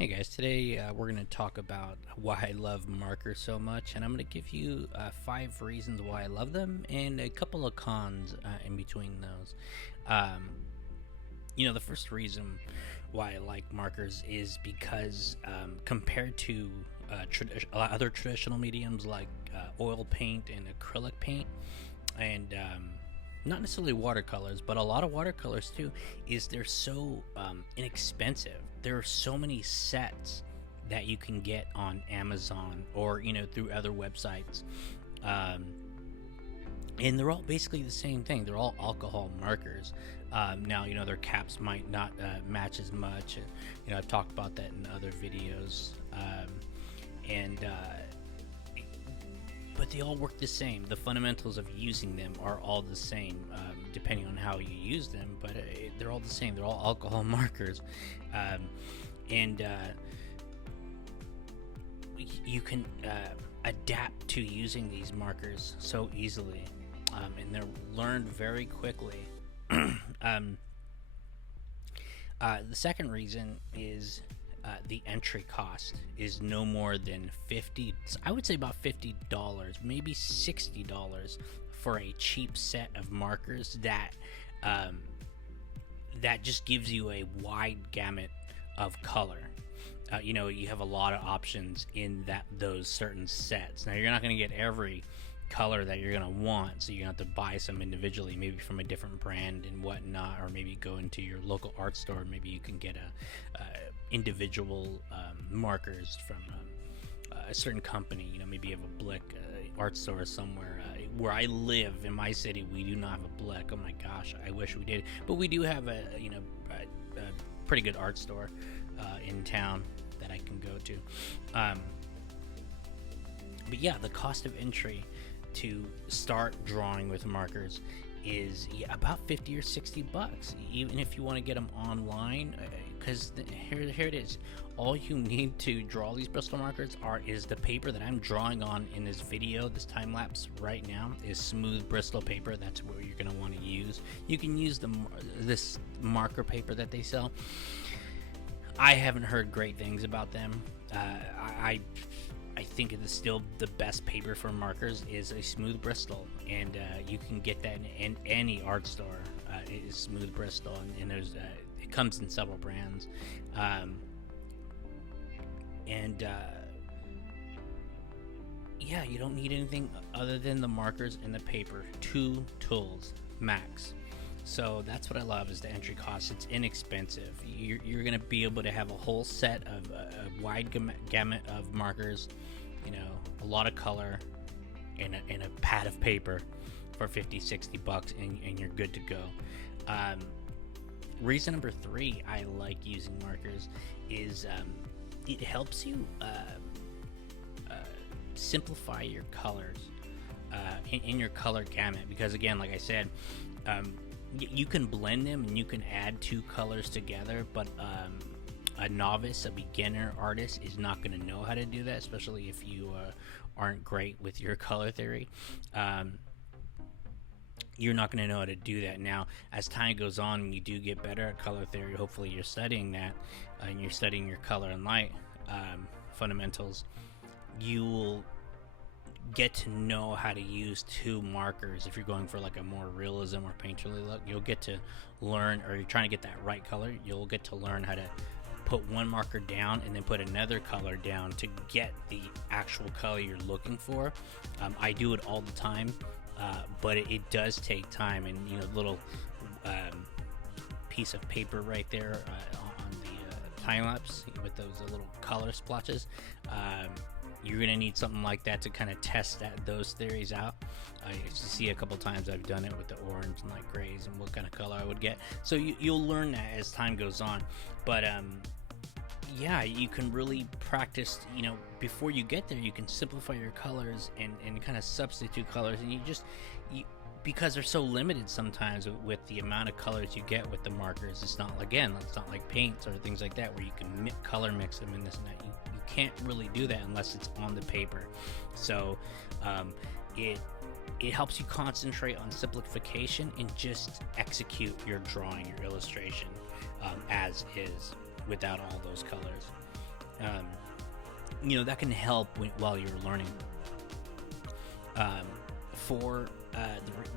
Hey guys, today we're going to talk about why I love markers so much, and I'm going to give you 5 reasons why I love them and a couple of cons in between those. Um, the first reason why I like markers is because compared to other traditional mediums like oil paint and acrylic paint, and not necessarily watercolors, but a lot of watercolors too, is they're so inexpensive. There are so many sets that you can get on Amazon or through other websites, and they're all basically the same thing. They're all alcohol markers. Now their caps might not match as much. I've talked about that in other videos, and but they all work the same. The fundamentals of using them are all the same, depending on how you use them. But they're all the same. They're all alcohol markers, and you can adapt to using these markers so easily, and they're learned very quickly. The second reason is the entry cost is no more than 50. I would say about $50, maybe $60 for a cheap set of markers that just gives you a wide gamut of color. You have a lot of options in those certain sets. Now you're not going to get every color that you're going to want, so you're going to have to buy some individually, maybe from a different brand and whatnot, or maybe go into your local art store. Maybe you can get individual markers from a certain company. Maybe you have a Blick art store somewhere. Where I live in my city, we do not have a Blick. Oh my gosh, I wish we did, but we do have a pretty good art store in town that I can go to. But yeah, the cost of entry to start drawing with markers is about 50 or 60 bucks, even if you want to get them online, because here it is. All you need to draw these Bristol markers is the paper that I'm drawing on in this video. This time lapse right now is smooth Bristol paper. That's what you're going to want to use. You can use this marker paper that they sell. I haven't heard great things about them. I think it is still the best paper for markers is a smooth Bristol, and you can get that in any art store. It is smooth Bristol, and there's it comes in several brands, yeah, you don't need anything other than the markers and the paper. 2 tools max. So that's what I love, is the entry cost. It's inexpensive. You're going to be able to have a whole set of a wide gamut of markers, a lot of color, and a pad of paper for 50, 60 bucks, and you're good to go. Reason number 3 I like using markers is it helps you simplify your colors in your color gamut, because again, like I said, you can blend them and you can add 2 colors together, but a novice, a beginner artist is not going to know how to do that, especially if you aren't great with your color theory. You're not going to know how to do that. Now, as time goes on and you do get better at color theory, hopefully you're studying that, and you're studying your color and light fundamentals, you will get to know how to use 2 markers. If you're going for like a more realism or painterly look, you'll get to learn, or you're trying to get that right color, you'll get to learn how to put one marker down and then put another color down to get the actual color you're looking for. I do it all the time, but it does take time, and little piece of paper right there on the time lapse with those little color splotches. You're going to need something like that to kind of test those theories out. You see a couple times I've done it with the orange and like grays and what kind of color I would get. So you'll learn that as time goes on. But yeah, you can really practice, before you get there, you can simplify your colors and kind of substitute colors. And because they're so limited sometimes with the amount of colors you get with the markers, it's not like paints or things like that where you can color mix them in this and that. You can't really do that unless it's on the paper. So it helps you concentrate on simplification and just execute your drawing, your illustration as is, without all those colors. um, that can help while you're learning. um, for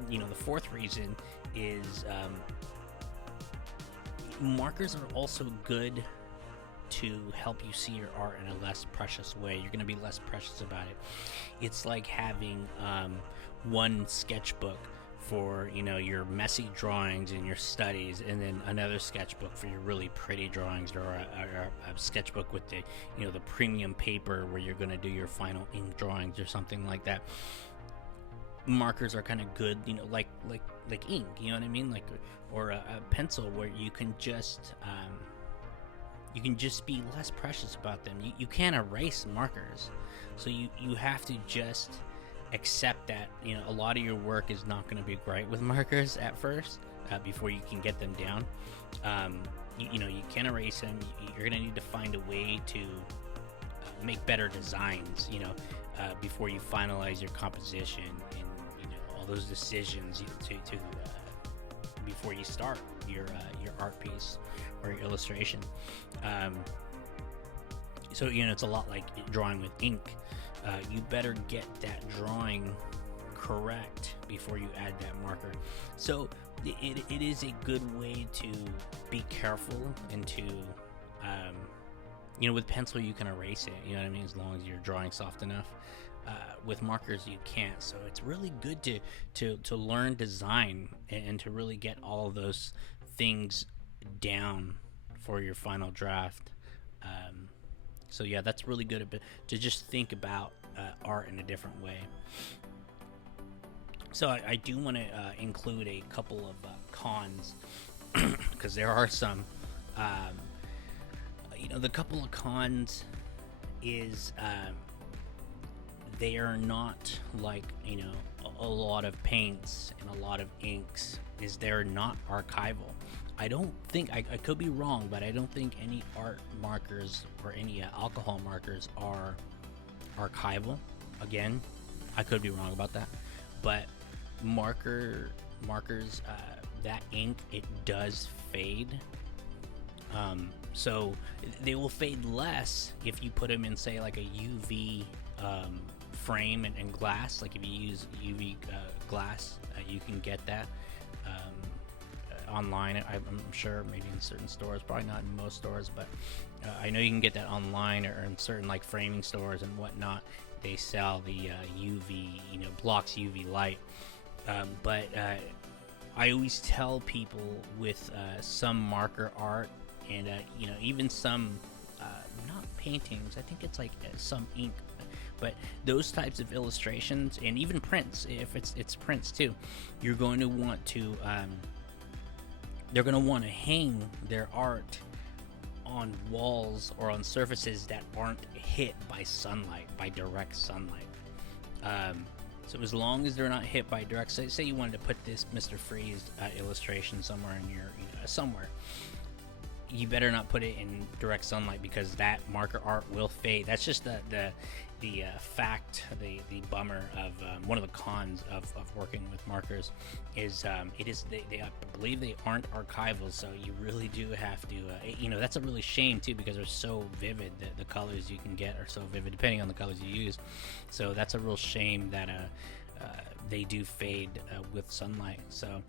the fourth reason is markers are also good to help you see your art in a less precious way. You're going to be less precious about it. It's like having one sketchbook for your messy drawings and your studies, and then another sketchbook for your really pretty drawings, or a sketchbook with the premium paper where you're going to do your final ink drawings or something like that. Markers are kind of good, like ink, you know what I mean, like, or a pencil, where you can just be less precious about them. You can't erase markers, so you have to just accept that a lot of your work is not going to be great with markers at first, before you can get them down. You can't erase them. You're going to need to find a way to make better designs, before you finalize your composition and all those decisions to before you start your art piece or your illustration. So it's a lot like drawing with ink. You better get that drawing correct before you add that marker. So it is a good way to be careful and to with pencil you can erase it, you know what I mean, as long as you're drawing soft enough. With markers you can't, so it's really good to learn design and to really get all of those things down for your final draft. So yeah, that's really good to just think about art in a different way. So I do want to include a couple of cons, because there are some. The couple of cons is they are not like a lot of paints and a lot of inks, is they're not archival. I don't think, I could be wrong, but I don't think any art markers or any alcohol markers are archival. Again, I could be wrong about that, but markers, that ink, it does fade. So they will fade less if you put them in, say, like a UV frame and glass. Like if you use UV glass, you can get that online. I'm sure maybe in certain stores, probably not in most stores, but I know you can get that online, or in certain like framing stores and whatnot. They sell the UV, blocks UV light. But I always tell people with some marker art and even some not paintings, I think it's like some ink, but those types of illustrations and even prints, if it's prints too, you're going to want to they're going to want to hang their art on walls or on surfaces that aren't hit by sunlight, by direct sunlight. So as long as they're not hit by direct, say you wanted to put this Mr. Freeze illustration somewhere in your somewhere, you better not put it in direct sunlight, because that marker art will fade. That's just the fact, the bummer of one of the cons of working with markers is I believe they aren't archival, so you really do have to that's a really shame too, because they're so vivid. The colors you can get are so vivid depending on the colors you use, so that's a real shame that they do fade with sunlight. So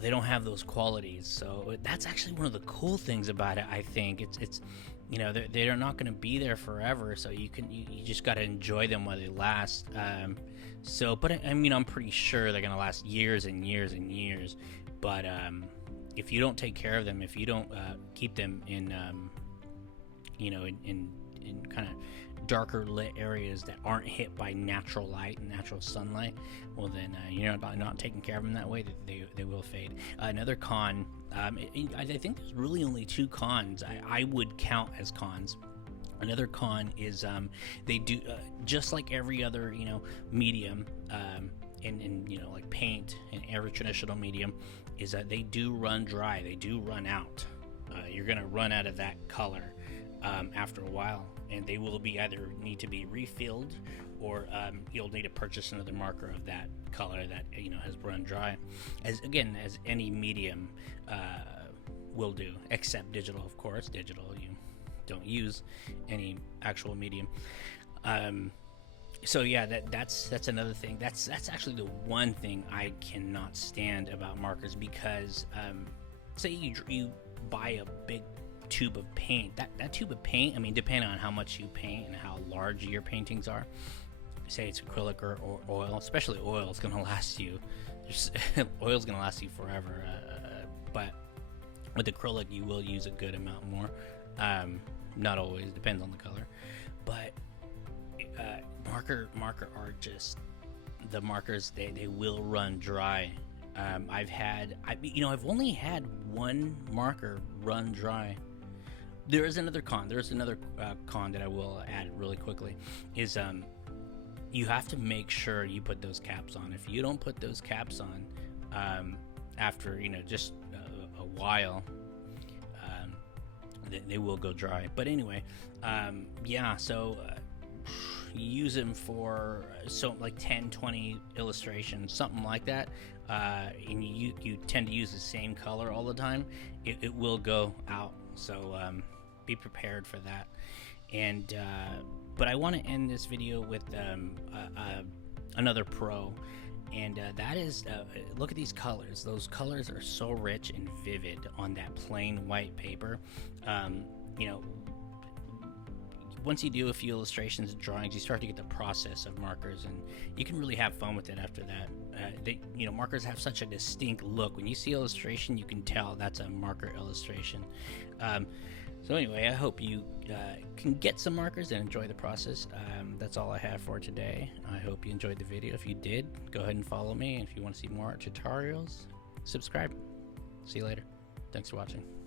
they don't have those qualities. So that's actually one of the cool things about it. I think it's they're not going to be there forever, so you just got to enjoy them while they last. But I'm pretty sure they're going to last years and years and years. But if you don't take care of them, if you don't keep them in in kind of darker lit areas that aren't hit by natural light and natural sunlight, well then you're not taking care of them that way, they will fade. Another con, I think there's really only two cons I would count as cons. Another con is they do just like every other medium, in like paint and every traditional medium, is that they do run dry, they do run out. You're gonna run out of that color after a while, and they will be either need to be refilled, or you'll need to purchase another marker of that color that has run dry, as any medium will do, except digital, of course. Digital, don't use any actual medium. So yeah, that's another thing. That's actually the one thing I cannot stand about markers, because say you buy a big tube of paint. That tube of paint, I mean, depending on how much you paint and how large your paintings are, say it's acrylic or oil, especially oil, is gonna last you. Oil's gonna last you forever. But with acrylic, you will use a good amount more. Not always, depends on the color. But marker are just, the markers, they will run dry. I've only had one marker run dry. There is another con. There's another con that I will add really quickly. Is you have to make sure you put those caps on. If you don't put those caps on, after just a while, they will go dry. But anyway, so use them for like 10, 20 illustrations, something like that. And you tend to use the same color all the time, it will go out. So be prepared for that. And but I want to end this video with another pro, and that is, look at these colors. Those colors are so rich and vivid on that plain white paper. Once you do a few illustrations and drawings, you start to get the process of markers, and you can really have fun with it after that. Markers have such a distinct look. When you see illustration, you can tell that's a marker illustration. So anyway, I hope you can get some markers and enjoy the process. That's all I have for today. I hope you enjoyed the video. If you did, go ahead and follow me. If you want to see more tutorials, subscribe. See you later. Thanks for watching.